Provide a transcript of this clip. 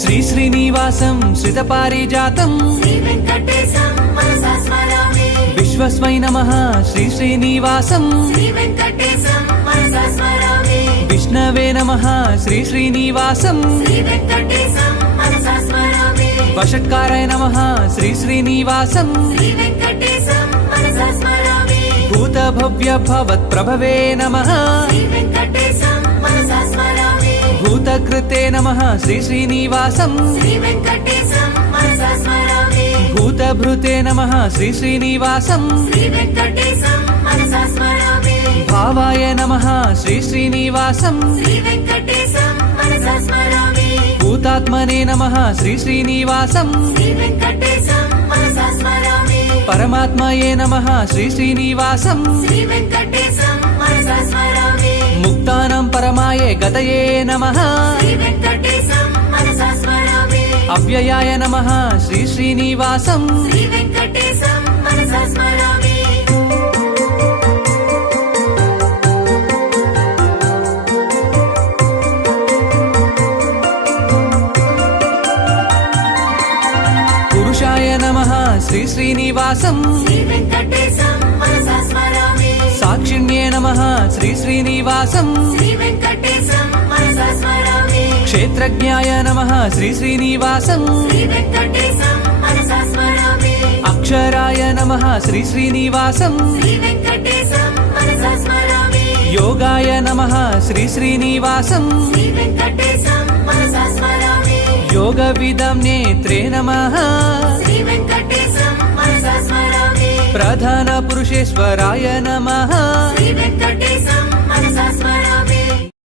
శ్రీ శ్రీనివాసం శ్రితపారిజాతం శ్రీ వెంకటేశం మనసా స్మరామి విశ్వస్మై నమః శ్రీ శ్రీనివాసం శ్రీ వెంకటేశం మనసా స్మరామి విష్ణవే నమః శ్రీ శ్రీనివాసం శ్రీ వెంకటేశం మనసా స్మరామి వషట్కారాయ నమః శ్రీ శ్రీనివాసం శ్రీ వెంకటేశం మనసా స్మరామి భూత భవ్య భవత్ ప్రభవే నమః శ్రీ వెంకటేశం మనసా స్మరామి భూతకృతే నమః శ్రీ శ్రీనివాసం శ్రీ వెంకటేశం మనసా స్మరామి భూతభృతే నమః శ్రీ శ్రీనివాసం శ్రీ వెంకటేశం మనసా స్మరామి భావాయ నమః శ్రీ శ్రీనివాసం శ్రీ వెంకటేశం మనసా స్మరామి భూతాత్మనే నమః శ్రీ శ్రీనివాసం శ్రీ వెంకటేశం మనసా స్మరామి పరమాత్మయే నమః శ్రీ శ్రీనివాసం శ్రీ వెంకటేశం మనసా స్మరామి ముక్తానాం పరమాయే గతయే నమః శ్రీ వెంకటేశం మనసా స్మరామి అవ్యయాయ నమః శ్రీ శ్రీనివాసం శ్రీ వెంకటేశం మనసా స్మరామి పురుషాయ నమః శ్రీ శ్రీనివాసం శ్రీ వెంకటేశం మనసా స్మరామి సాక్షిణ్యే నమః శ్రీ శ్రీనివాసం శ్రీ వెంకటేశం మనసా స్మరామి క్షేత్రజ్ఞాయ నమః శ్రీ శ్రీనివాసం శ్రీ వెంకటేశం మనసా స్మరామి అక్షరాయ నమః శ్రీ శ్రీనివాసం శ్రీ వెంకటేశం మనసా స్మరామి యోగాయ నమః శ్రీ శ్రీనివాసం శ్రీ వెంకటేశం మనసా స్మరామి యోగ విదం నేత్రే నమః శ్రీ వెంకటేశం మనసా స్మరామి ప్రధాన పురుషేశ్వరాయ నమః శ్రీ వెంకటేశం మనసా స్మరామి